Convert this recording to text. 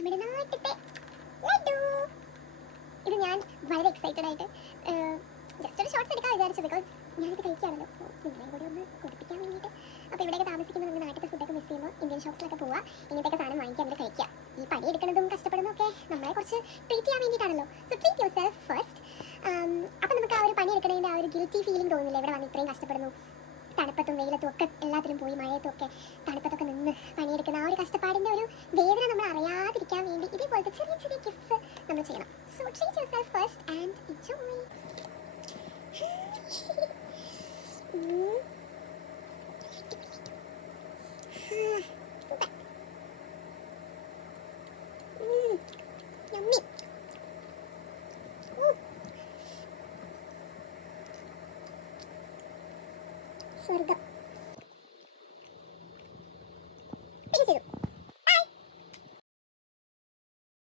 നമ്മുടെ നാട്ടിലത്തെ ലഡു. ഇത് ഞാൻ വളരെ എക്സൈറ്റഡ് ആയിട്ട് ജസ്റ്റ് ഒരു ഷോർട്സ് എടുക്കാൻ വിചാരിച്ചു, ബിക്കോസ് ഞാനിത് കഴിക്കുകയാണല്ലോ, നിങ്ങളെയും കൂടി ഒന്ന് കുടിപ്പിക്കാൻ വേണ്ടിയിട്ട്. അപ്പോൾ ഇവിടെയൊക്കെ താമസിക്കുമ്പോൾ നമ്മൾ നാട്ടിലത്തെ ഫുഡൊക്കെ മിസ് ചെയ്യുമ്പോൾ ഇന്ത്യൻ ഷോപ്സിലൊക്കെ പോവുക, ഇങ്ങനത്തെയൊക്കെ സാധനം വാങ്ങിക്കാൻ വേണ്ടി കഴിക്കുക. ഈ പണിയെടുക്കുന്നതും കഷ്ടപ്പെടുന്നതൊക്കെ നമ്മളെ കുറച്ച് ട്രീറ്റ് ചെയ്യാൻ വേണ്ടിയിട്ടാണല്ലോ. So treat your self first. അപ്പം നമുക്ക് ആ ഒരു പണിയെടുക്കുന്നതിൻ്റെ ആ ഒരു ഗിൽറ്റി ഫീലിംഗ് തോന്നില്ല. ഇവിടെ വന്ന് ഇത്രയും കഷ്ടപ്പെടുന്നു, തണുപ്പത്തും വെയിലത്തും ഒക്കെ എല്ലാത്തിലും പോയി, മഴയത്തും ഒക്കെ തണുപ്പത്തൊക്കെ നിന്ന് പണിയെടുക്കുന്ന ആ ഒരു കഷ്ടപ്പാടിൻ്റെ ഒരു വേദന നമ്മൾ അറിയാതിരിക്കാൻ വേണ്ടി ഇതേപോലത്തെ ചെറിയ ചെറിയ ഗിഫ്റ്റ്സ് നമ്മൾ ചെയ്യണം. So treat your self first and enjoy.